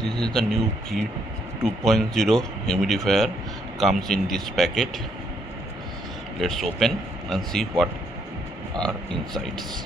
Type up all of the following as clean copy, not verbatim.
This is the new P 2.0 humidifier, comes in this packet. Let's open and see what are insides.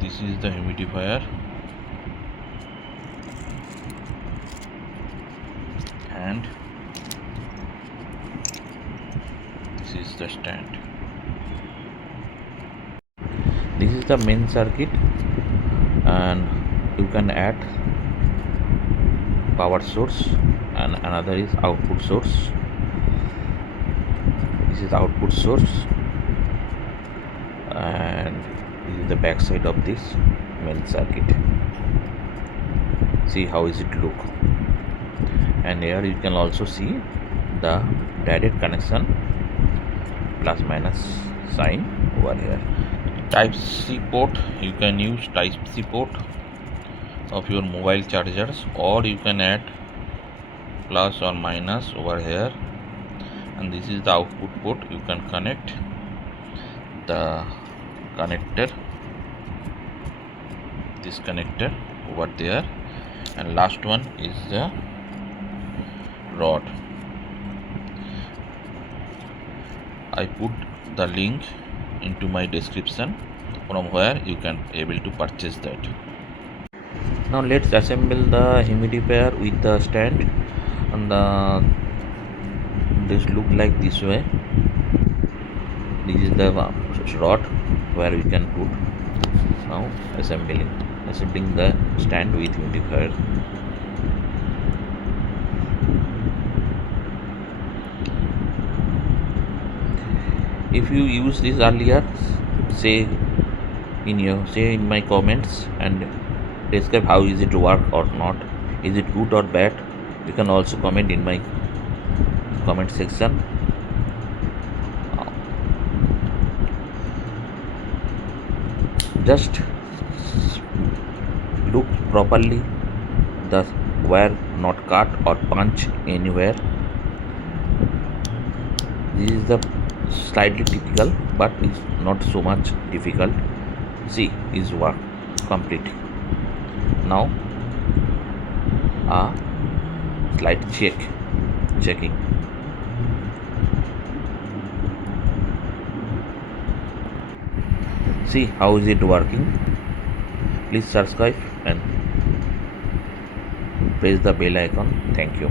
This is the humidifier and this is the stand. This is the main circuit, and you can add power source, and another is output source. This is output source, and this is the back side of this main circuit. See how is it look. And here you can also see the direct connection, plus minus sign over here. Type C port, you can use Type C port of your mobile chargers, or you can add plus or minus over here. And this is the output port. You can connect the connector, this connector over there, and last one is the rod. I put the link into my description from where you can able to purchase that. Now let's assemble the humidifier with the stand, and this look like this way. This is the rod where we can put. Now assembling the stand with humidifier. If you use this earlier, say in my comments and describe how is it work or not, is it good or bad. You can also comment in my comment section. Just look properly, the wire not cut or punch anywhere. This is the slightly typical, but it's not so much difficult. See, is work complete. Now a slight checking. See how is it working. Please subscribe and press the bell icon. Thank you.